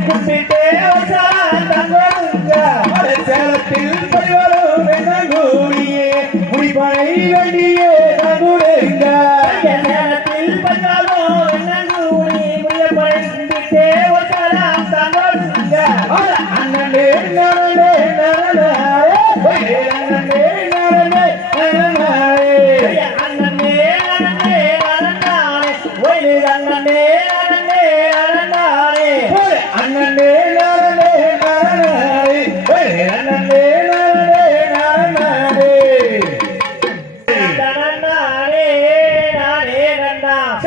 கும்பிட்டே வச்சான் தங்கோடுங்க சேலத்தில் பரிவாரம் என்ன கூடியே முடிப்பனை வேண்டியே தங்குடுங்க நேரத்தில் பண்ணாலும்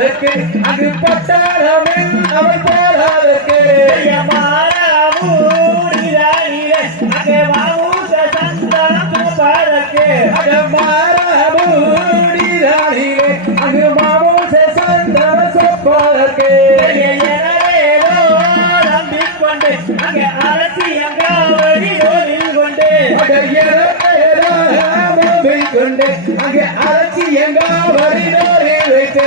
ஆடதற்கு அது வாவூச சந்தனம் தூப்பதற்கு அது மாமோச சந்தன எனவேதோ நம்பிக்கொண்டு அங்கே அரசியங்காவடி நூலில் கொண்டு. அங்கே அலட்சி எங்கா வரினோரே வைத்து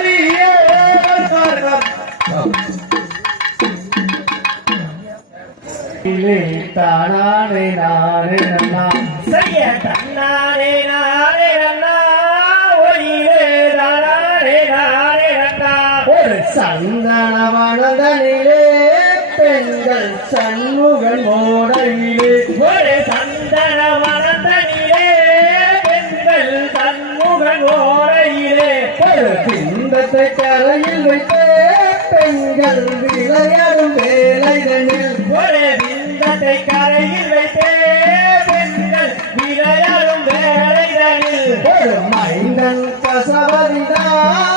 தானானே நானே நன்னா. செய்ய தன்னாரே நாரே நன்னா. ஒளியிலே தானாரே நாரே நன்னா. ஒரு சந்தனவனதனிலே பெண்கள் சண்முகன் மோடையிலே ஒரு சந்தன பெண்கள் சண்முகன் ஓரையிலே ஒரு பிந்தத்தை கரையில் வைத்தே பெண்கள் விளையாடும் மைந்தன் கசவரிதான்